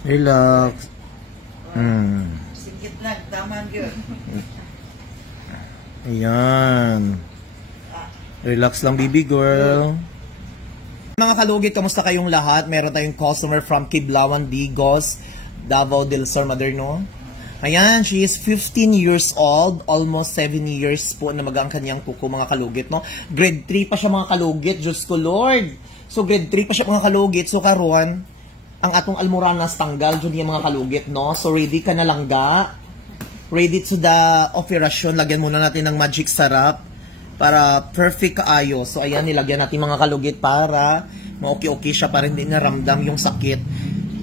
Relax. Sikit lang, tama yun. Ayan. Relax lang, baby girl. Mga kalugit, kamusta kayong lahat? Meron tayong customer from Kiblawan, Digos, Davao del Sur, Maderno. Ayan, she is 15 years old, almost 7 years po na ang kanyang kuko, mga kalugit, no? Grade 3 pa siya, mga kalugit, Diyos ko Lord. So, grade 3 pa siya, mga kalugit. So, karon ang atong almoranas tanggal, dyan yung mga kalugit, no? So, ready ka na lang ga? Ready to the operasyon. Lagyan muna natin ng magic sarap para perfect kaayo. So, ayan, nilagyan natin mga kalugit para ma-okay-okay siya, para hindi naramdam yung sakit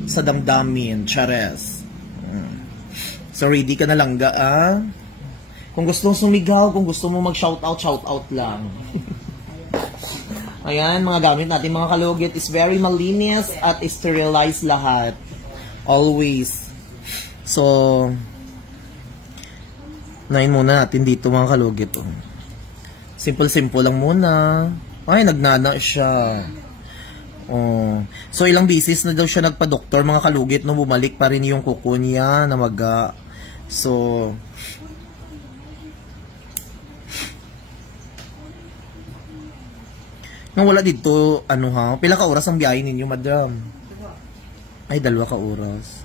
sa damdamin. Chares. So, ready ka na lang ga, ah? Kung gusto mong sumigaw, kung gusto mong mag-shoutout, shoutout lang. Ayan, mga gamit natin, mga kalugit, is very malinis at sterilized lahat. Always. So, nain muna natin dito, mga kalugit. Oh. Simple-simple lang muna. Ay, nagnana siya. Oh. So, ilang bisis na daw siya nagpa-doktor, mga kalugit, no, bumalik pa rin yung kuko niya na maga. So, nung wala dito, ano ha, pila ka oras ang biyahe ninyo, madam? Ay, 2 ka oras.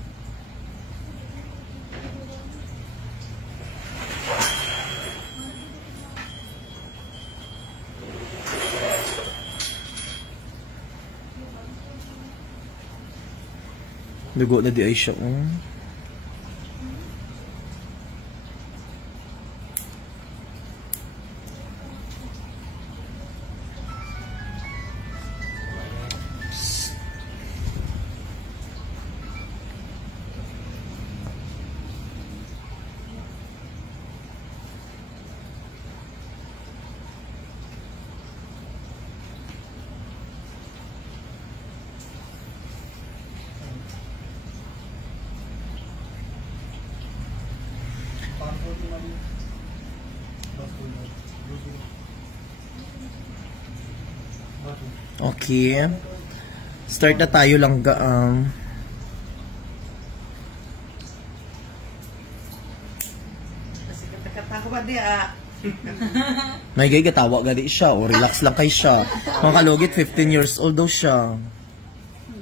Dugo na di ay siya, Okay. Start na tayo lang gaang. May gay gatawa gadi siya o relax lang kay siya. Mga kalugit, 15 years old daw siya.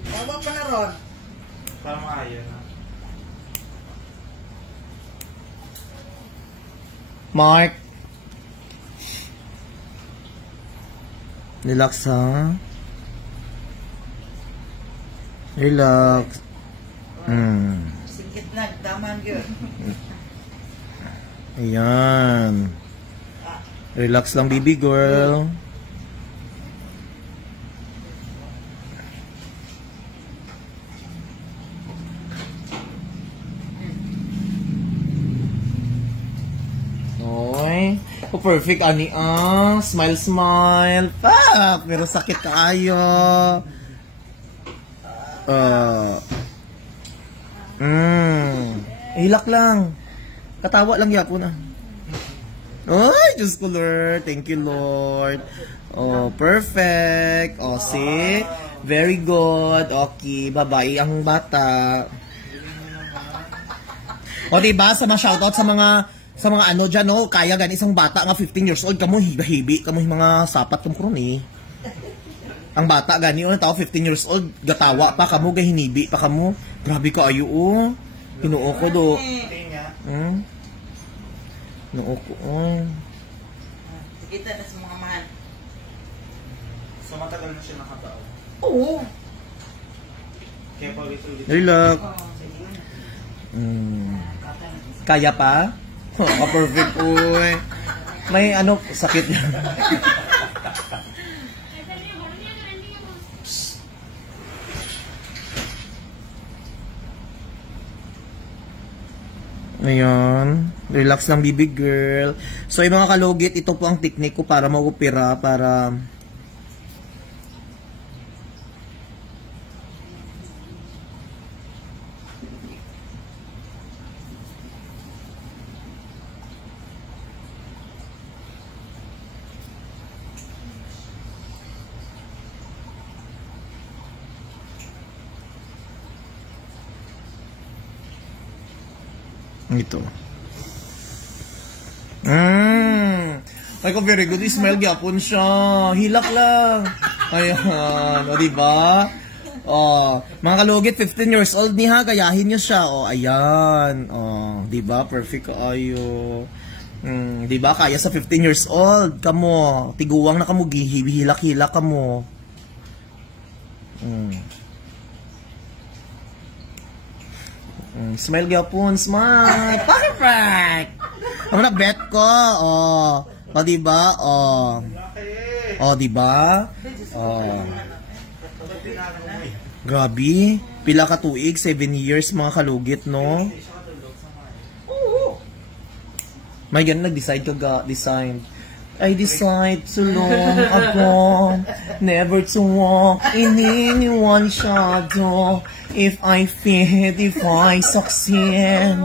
Tawa pa na ron. Tama yan. Mark. Relax ha. Relax. Sikit lang, tama yun. Ayan. Relax lang, baby girl. Oy. Oh, perfect, ani. Smile, smile. Ah, pero sakit kaayo. Hilak lang. Katawa lang yapon ah. Ay, Diyos ko Lord. Thank you, Lord. Oh, perfect. Oh, see? Very good. Okay, bye-bye ang bata. O, diba, sa mga shoutout sa mga ano dyan, no? Kaya gan isang bata nga 15 years old, kamo hibi-hibi, kamo mga sapat kong kron eh. Ang bata gani, tao 15 years old, gatawa pa, kamo gahinibi pa kamo. Grabe ka ayo, oh. Hinuo ko do. Hinuo ko, oh. Kita na sa mga mahal. So matagal na siya nakataon. Oo. Kaya paulit-ulit. Relax. Kaya pa? Oh, perfect, uy. May ano, sakit na. Ayan. Relax lang, baby girl. So, yung mga kalugit, ito po ang technique ko para mag-opera, para Ito. Ay ko, very good. Smile gyapon siya. Hilak lang. Ayan. O, diba? O, mga kalugit, 15 years old ni ha. Kayahin niyo siya. O, ayan. O, diba? Perfect kayo. Diba? Kaya sa 15 years old. Kamo. Tiguwang na kamo. Hilak-hilak kamo. Smile gyapon. Smile. Perfect. Ang bet ko. O, diba? O, diba? Grabe. Pila ka tuig, 7 years mga kalugit, no? May ganun nag-decide ka design. I decide so long ago never to walk in anyone's shadow. If I fail, if I succeed.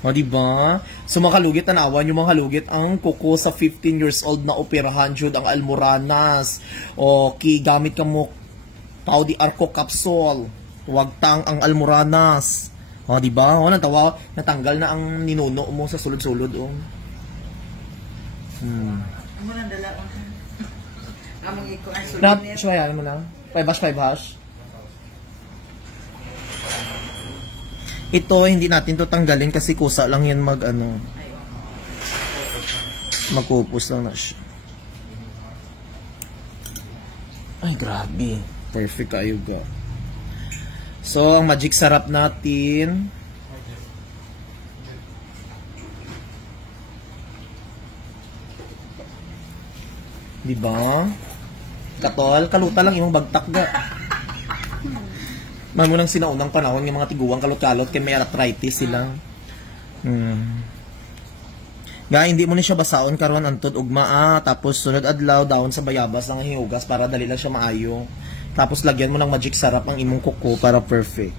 O, diba? So, mga kalugit, tanawan yung mga kalugit ang kuko sa 15 years old na operahan jud ang almoranas. O, gamit ka mo tao di arco capsule. Huwag tang ang almoranas. O, diba? O, natanggal na ang ninuno mo sa sulod-sulod. O. Amo nang dala ko. Among iko ang sulinit. Sumayanin mo na. 5 hash. Ito, hindi natin to tanggalin kasi kusa lang yan magkupos lang na siya. Ay, grabe. Perfect kayo ga. So, ang magic sarap natin. Diba? Katol, kaluta lang yung bagtak ga. Man mo nang sinaunang panahon yung mga tiguang kalot-kalot kaya may arthritis sila. Hindi mo na siya basaon karon antod ugma tapos sunod adlaw daon sa bayabas ng hiugas para dali lang siya maayo. Tapos lagyan mo ng magic sarap ang imong kuko para perfect.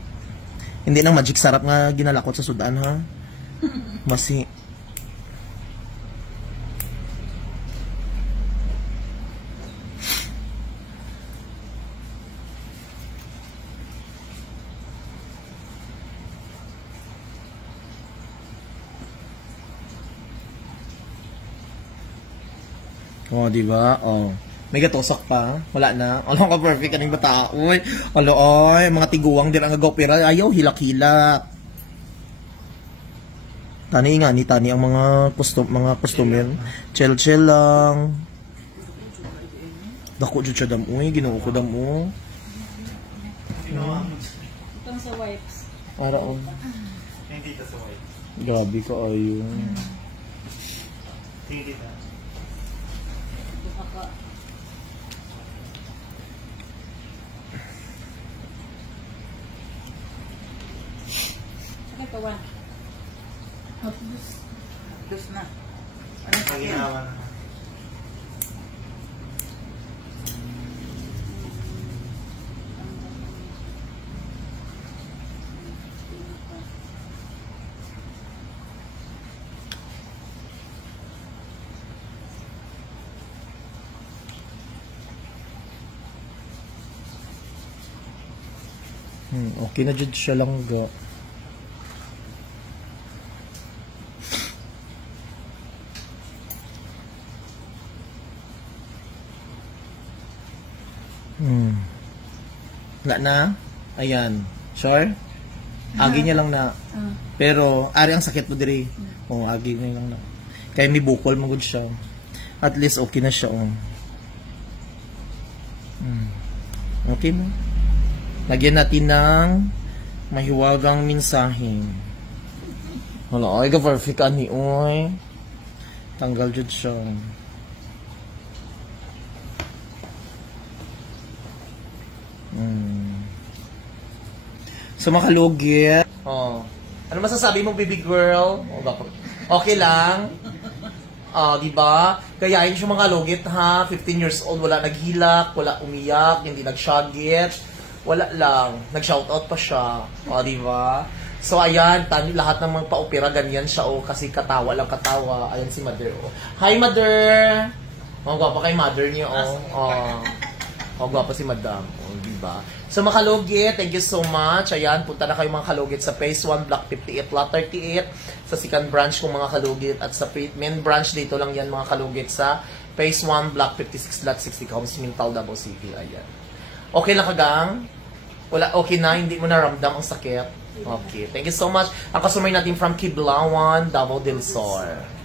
Hindi nang magic sarap nga ginalakot sa sudan ha. Masi. O, diba? O. May gatosak pa. Wala na. Alam ka perfect kaning bata. Uy. Alo, oy. Mga tiguang din ang agopera. Ayaw, hilak-hilak. Tani nga, ni tani ang mga customer. Chill-chill lang. Dako dyan siya damo. Ginoo ko damo. Itong sa wipes. Para o. Hindi ka sa white. Grabe ka ayo. Hindi ka. Sakit pa. Dus na. Ano sa akin? Paginawa na. Okay na dyan siya lang ga. Wala na? Ayan. Sure? Agi niya lang na. Pero, ari ang sakit mo diri. O, agi niya lang na. Kaya may bukol magod siya. At least, okay na siya. Okay mo? Lagyan natin ng mahiwagang mensahe. Wala, ay, ka-perfect ani, oy. Tanggal dyan siya. So, makalugit. Oh. Ano masasabi mo, baby girl? Okay lang? Diba? Kayain siya mga lugit, ha? 15 years old, wala naghilak, wala umiyak, hindi nagsyagit. Wala lang. Nag-shoutout pa siya. Diba? So, ayan, lahat ng mga pa-opera, ganyan siya, kasi katawa lang katawa. Ayan si mother, Hi, mother! Mga gwapa kay mother niyo, Oh, gwapo si Madam. Oh, diba? So, mga kalugit, thank you so much. Ayan, punta na kayo mga kalugit sa Phase 1, Block 58, Lot 38. Sa second branch kong mga kalugit. At sa main branch dito lang yan mga kalugit sa Phase 1, Block 56, Lot 60, Homes Mintal, Davao City. Ayan. Okay lang kagang? Wala, okay na? Hindi mo naramdam ang sakit? Okay, thank you so much. Ang customer natin from Kiblawan, Davao del Sur.